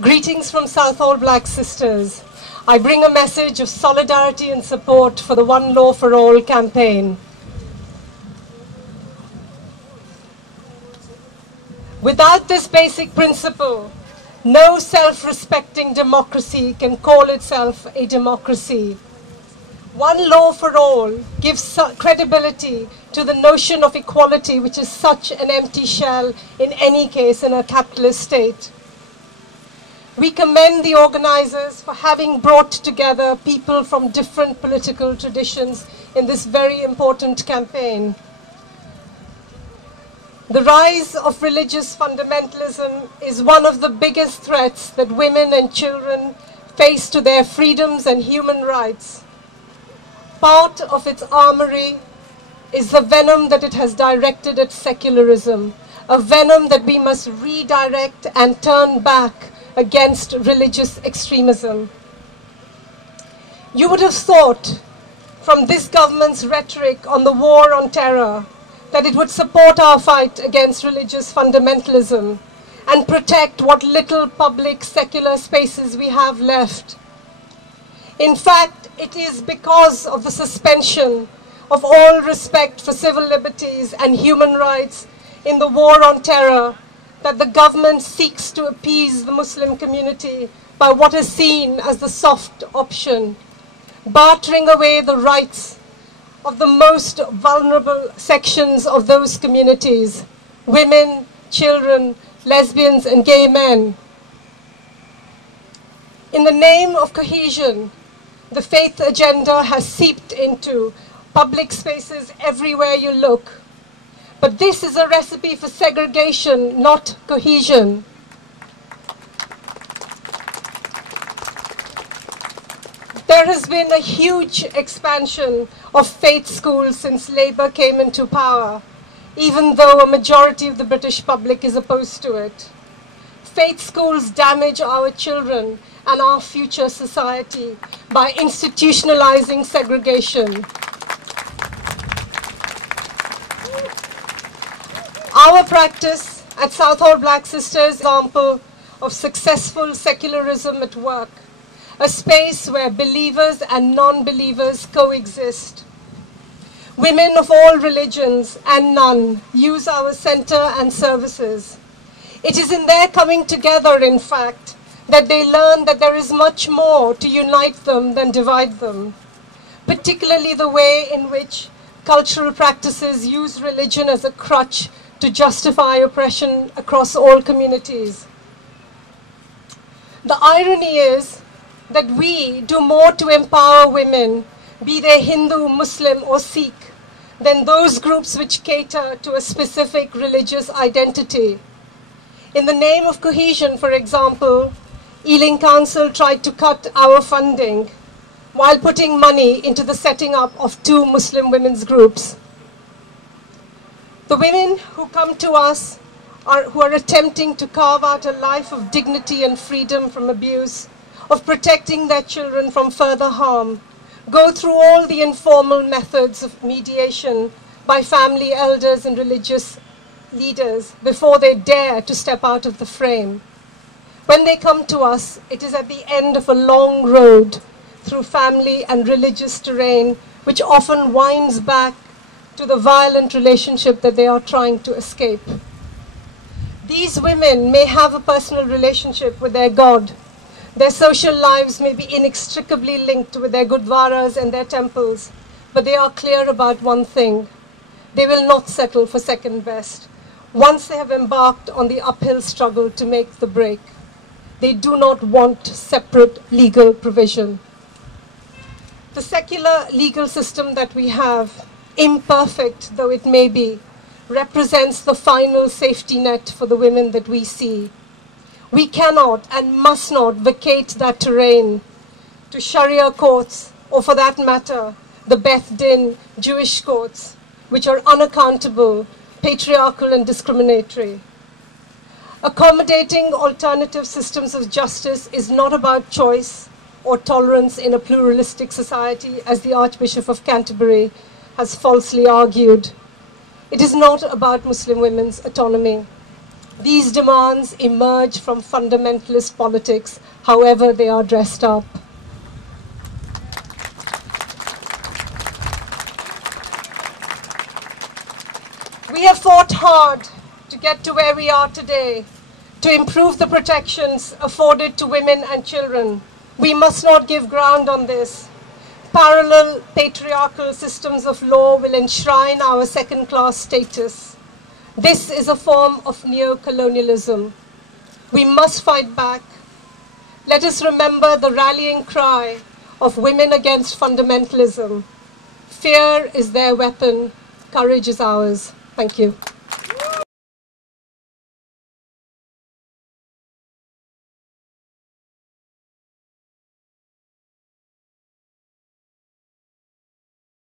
Greetings from Southall Black Sisters. I bring a message of solidarity and support for the One Law for All campaign. Without this basic principle, no self-respecting democracy can call itself a democracy. One law for all gives credibility to the notion of equality, which is such an empty shell in any case in a capitalist state. We commend the organizers for having brought together people from different political traditions in this very important campaign. The rise of religious fundamentalism is one of the biggest threats that women and children face to their freedoms and human rights. Part of its armory is the venom that it has directed at secularism, a venom that we must redirect and turn back against religious extremism. You would have thought from this government's rhetoric on the war on terror that it would support our fight against religious fundamentalism and protect what little public secular spaces we have left. In fact, it is because of the suspension of all respect for civil liberties and human rights in the war on terror that the government seeks to appease the Muslim community by what is seen as the soft option, bartering away the rights of the most vulnerable sections of those communities: women, children, lesbians, and gay men. In the name of cohesion, the faith agenda has seeped into public spaces everywhere you look. But this is a recipe for segregation, not cohesion. There has been a huge expansion of faith schools since Labour came into power, even though a majority of the British public is opposed to it. Faith schools damage our children and our future society by institutionalizing segregation. Our practice at Southall Black Sisters is an example of successful secularism at work, a space where believers and non-believers coexist. Women of all religions and none use our center and services. It is in their coming together, in fact, that they learn that there is much more to unite them than divide them, particularly the way in which cultural practices use religion as a crutch to justify oppression across all communities. The irony is that we do more to empower women, be they Hindu, Muslim, or Sikh, than those groups which cater to a specific religious identity. In the name of cohesion, for example, Ealing Council tried to cut our funding while putting money into the setting up of 2 Muslim women's groups. The women who come to us who are attempting to carve out a life of dignity and freedom from abuse, of protecting their children from further harm, go through all the informal methods of mediation by family elders and religious leaders before they dare to step out of the frame. When they come to us, it is at the end of a long road through family and religious terrain, which often winds back to the violent relationship that they are trying to escape. These women may have a personal relationship with their God. Their social lives may be inextricably linked with their gurdwaras and their temples, but they are clear about one thing: they will not settle for second best. Once they have embarked on the uphill struggle to make the break, they do not want separate legal provision. The secular legal system that we have, imperfect though it may be, represents the final safety net for the women that we see. We cannot and must not vacate that terrain to Sharia courts, or for that matter, the Beth Din Jewish courts, which are unaccountable, patriarchal, and discriminatory. Accommodating alternative systems of justice is not about choice or tolerance in a pluralistic society, as the Archbishop of Canterbury has falsely argued. It is not about Muslim women's autonomy. These demands emerge from fundamentalist politics, however they are dressed up. We have fought hard to get to where we are today, to improve the protections afforded to women and children. We must not give ground on this. Parallel patriarchal systems of law will enshrine our second-class status. This is a form of neo-colonialism. We must fight back. Let us remember the rallying cry of women against fundamentalism. Fear is their weapon. Courage is ours. Thank you.